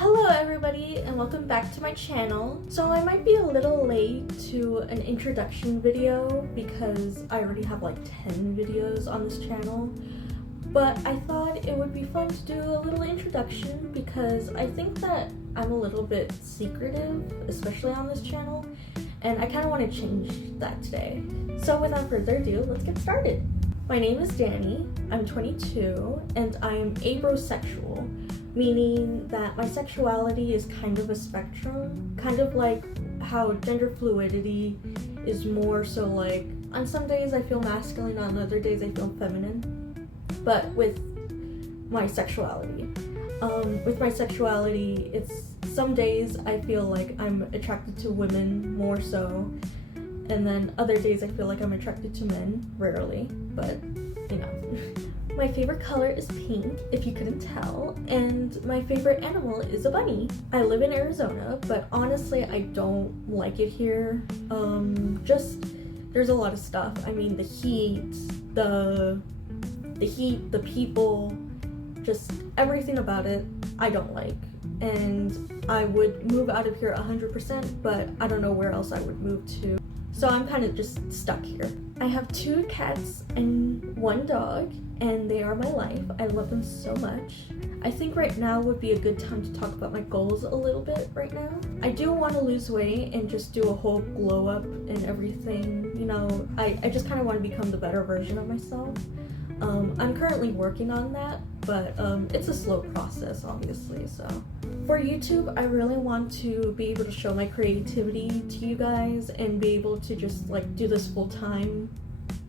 Hello everybody and welcome back to my channel. So I might be a little late to an introduction video because I already have like 10 videos on this channel. But I thought it would be fun to do a little introduction because I think that I'm a little bit secretive, especially on this channel, and I kind of want to change that today. So without further ado, let's get started. My name is Danny, I'm 22, and I'm abrosexual, meaning that my sexuality is kind of a spectrum, kind of like how gender fluidity is more so like, on some days I feel masculine, on other days I feel feminine, but with my sexuality. It's some days I feel like I'm attracted to women more so, and then other days I feel like I'm attracted to men, rarely, but you know. My favorite color is pink, if you couldn't tell, and my favorite animal is a bunny. I live in Arizona, but honestly I don't like it here. There's a lot of stuff. I mean, the heat, the people, just everything about it I don't like. And I would move out of here 100%, but I don't know where else I would move to. So I'm kind of just stuck here. I have 2 cats and 1 dog, and they are my life. I love them so much. I think right now would be a good time to talk about my goals a little bit right now. I do want to lose weight and just do a whole glow up and everything. You know, I just kind of want to become the better version of myself. I'm currently working on that, but it's a slow process, obviously. So for YouTube, I really want to be able to show my creativity to you guys and be able to just like do this full time.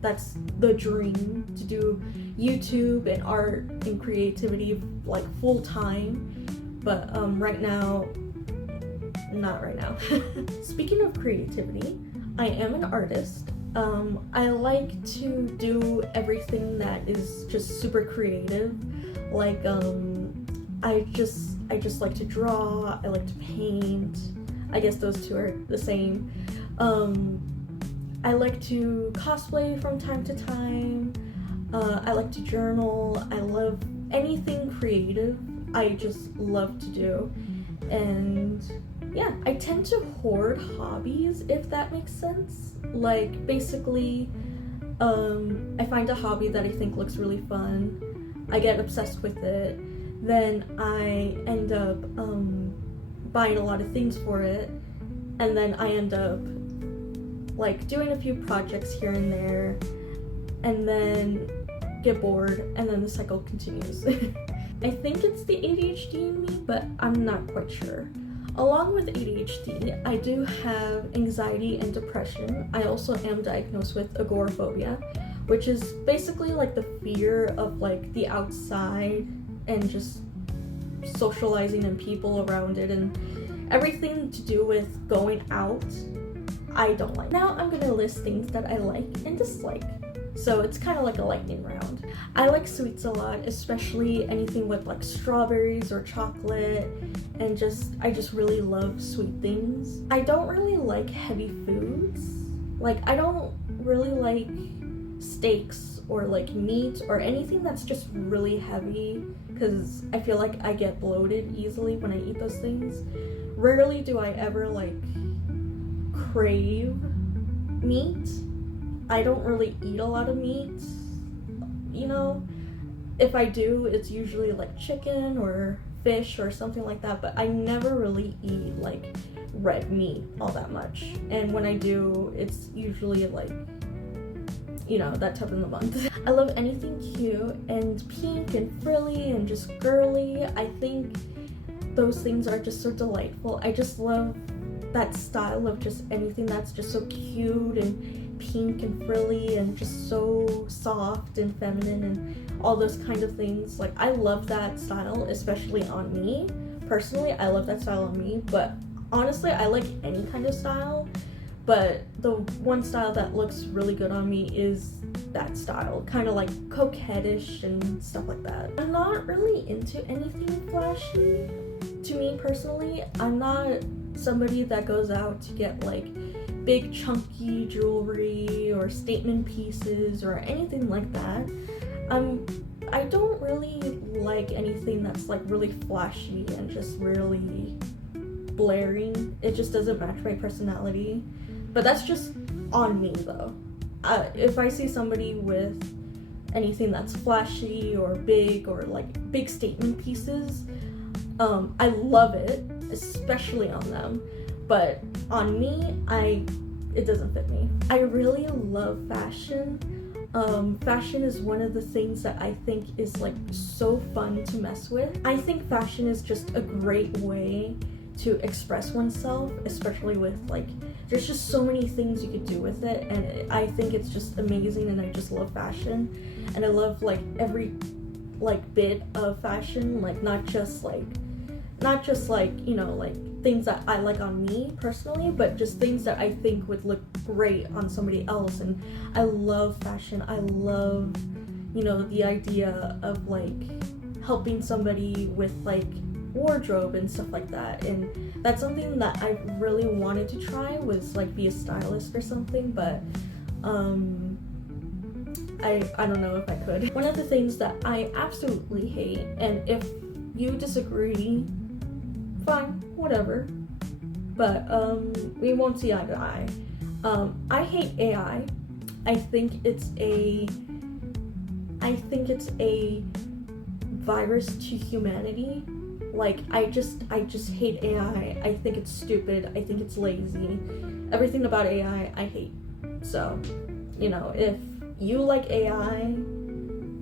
That's the dream, to do YouTube and art and creativity like full time. But right now, not right now. Speaking of creativity, I am an artist. I like to do everything that is just super creative. Like I just like to draw, I like to paint. I guess those two are the same. I like to cosplay from time to time. I like to journal. I love anything creative. I just love to do. And yeah, I tend to hoard hobbies, if that makes sense. Like basically, I find a hobby that I think looks really fun. I get obsessed with it. Then I end up buying a lot of things for it. And then I end up like doing a few projects here and there, and then get bored, and then the cycle continues. I think it's the ADHD in me, but I'm not quite sure. Along with ADHD, I do have anxiety and depression. I also am diagnosed with agoraphobia, which is basically like the fear of like the outside and just socializing and people around it, and everything to do with going out I don't like. Now I'm gonna list things that I like and dislike. So it's kind of like a lightning round. I like sweets a lot, especially anything with like strawberries or chocolate, and I just really love sweet things. I don't really like heavy foods. Like I don't really like steaks or like meat or anything that's just really heavy, because I feel like I get bloated easily when I eat those things. Rarely do I ever like crave meat. I don't really eat a lot of meat, you know. If I do, it's usually like chicken or fish or something like that, but I never really eat like red meat all that much. And when I do, it's usually like, you know, that time of the month. I love anything cute and pink and frilly and just girly. I think those things are just so delightful. I just love that style of just anything that's just so cute and pink and frilly and just so soft and feminine and all those kind of things. Like I love that style, especially on me. Personally, I love that style on me, but honestly, I like any kind of style. But the one style that looks really good on me is that style, kind of like coquettish and stuff like that. I'm not really into anything flashy. To me personally, I'm not somebody that goes out to get like big chunky jewelry or statement pieces or anything like that. I don't really like like anything that's like really flashy and just really blaring. It just doesn't match my personality. But that's just on me though. If I see somebody with anything that's flashy or big or like big statement pieces, I love it, especially on them. But on me, it doesn't fit me. I really love fashion. Fashion is one of the things that I think is like so fun to mess with. I think fashion is just a great way to express oneself, especially with like, there's just so many things you could do with it, and I think it's just amazing, and I just love fashion, and I love like every like bit of fashion, like not just like you know, like things that I like on me personally, but just things that I think would look great on somebody else. And I love fashion. I love, you know, the idea of like helping somebody with like wardrobe and stuff like that. And that's something that I really wanted to try, was like be a stylist or something, but I don't know if I could. One of the things that I absolutely hate, and if you disagree, fine, whatever, but we won't see eye to eye. I hate AI. I think it's a virus to humanity. Like, I just hate AI. I think it's stupid. I think it's lazy. Everything about AI, I hate. So, you know, if you like AI,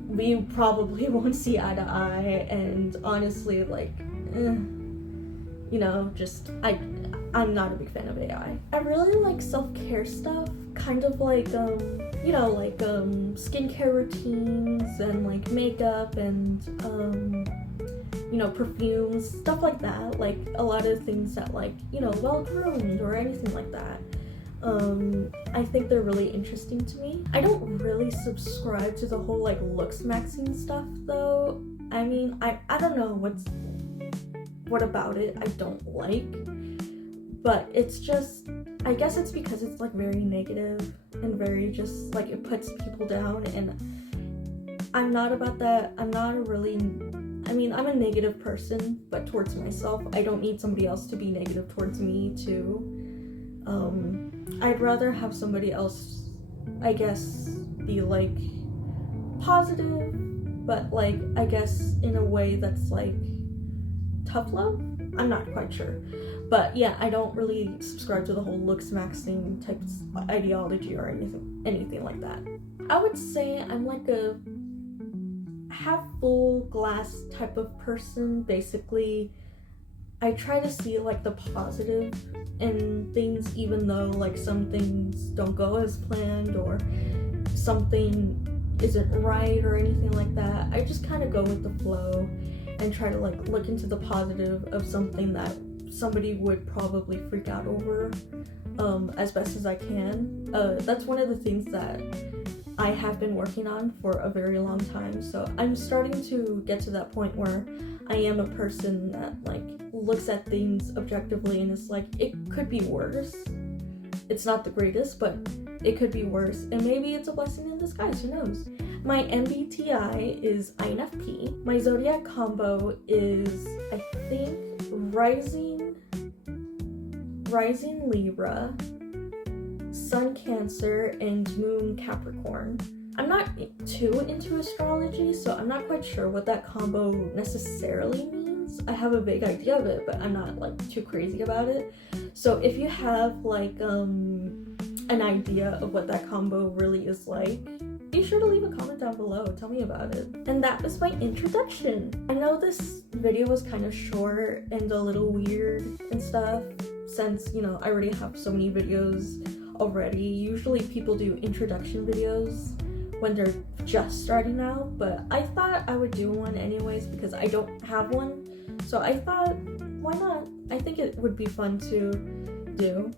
we probably won't see eye to eye. And honestly, like, you know, just I'm not a big fan of AI. I really like self-care stuff, kind of like you know, like skincare routines and like makeup and you know, perfumes, stuff like that. Like a lot of things that, like, you know, well-groomed or anything like that. I think they're really interesting to me. I don't really subscribe to the whole like looks maxing stuff though. I mean, I don't know what about it I don't like, but it's just, I guess it's because it's like very negative and very just like, it puts people down, and I'm not about that. I'm a negative person, but towards myself. I don't need somebody else to be negative towards me too. I'd rather have somebody else, I guess, be like positive, but like, I guess in a way that's like tough love? I'm not quite sure. But yeah, I don't really subscribe to the whole looks maxing type of ideology or anything like that. I would say I'm like a half full glass type of person. Basically, I try to see like the positive in things, even though like some things don't go as planned or something isn't right or anything like that. I just kind of go with the flow and try to like look into the positive of something that somebody would probably freak out over, as best as I can. That's one of the things that I have been working on for a very long time. So I'm starting to get to that point where I am a person that like looks at things objectively and is like, it could be worse. It's not the greatest, but it could be worse. And maybe it's a blessing in disguise, who knows? My MBTI is INFP. My zodiac combo is, I think, Rising Libra, Sun Cancer, and Moon Capricorn. I'm not too into astrology, so I'm not quite sure what that combo necessarily means. I have a vague idea of it, but I'm not like too crazy about it. So if you have like an idea of what that combo really is like, be sure to leave a comment down below. Tell me about it. And that was my introduction. I know this video was kind of short and a little weird and stuff, since, you know, I already have so many videos already. Usually people do introduction videos when they're just starting out, but I thought I would do one anyways because I don't have one. So I thought, why not? I think it would be fun to do.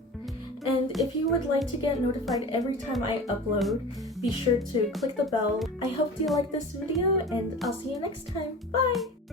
And if you would like to get notified every time I upload, be sure to click the bell. I hope you like this video, and I'll see you next time. Bye!